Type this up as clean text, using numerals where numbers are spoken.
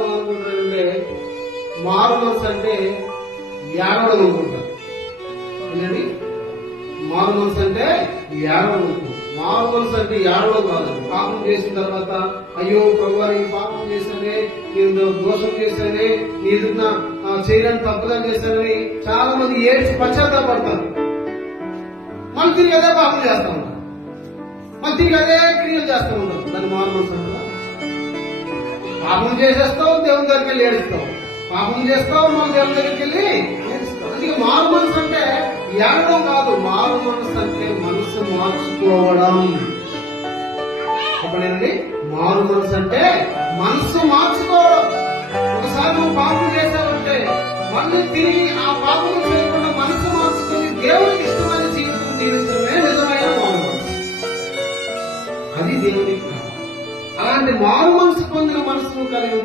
మంది అనుకుంటారంటే మారు మనసు అంటే ఏడవడం అనుకుంటారు. ఏంటండి మారు మనసు అంటే ఏడవడం అనుకుంటారు. మారు మనసు అంటే ఏడవడం కాదు. పాపం చేసిన తర్వాత అయ్యో ప్రభువా నేను పాపం చేశానే, నేను దోషం చేశానే, నీ ఎదుట చేయడానికి తప్పుదలు చేశానని చాలా మంది ఏడ్చి పశ్చాత్తాపడతారు. మళ్ళీ తిరిగి అదే పాపం చేస్తా ఉంటారు, మళ్ళీ తిరిగి అదే క్రియలు చేస్తూ ఉంటారు. దాన్ని మారు మనసు అంటారా? పాపం చేసేస్తావు, దేవుని దగ్గరికి వెళ్ళి ఏడుస్తావు. పాపం చేస్తావు, మన దేవుని దగ్గరికి వెళ్ళి ఏడుస్తావు. అందుకే మారు మనసు అంటే ఏడడం కాదు. మారు మనసు అంటే మనసు మార్చుకోవడం. చెప్పండి, మారు మనసు అంటే మనసు మార్చుకోవడం. ఒకసారి నువ్వు పాపం చేసావంటే మళ్ళీ తిరిగి ఆ పాపం చేయకుండా మనసు మార్చుకుని దేవునికి ఇష్టమైన జీవితం జీవించడమే నిజమైన మారు మనసు. అది దేవునికి కావాలి. అలాంటి మారు మనసు పొందిన మనసును కలిగి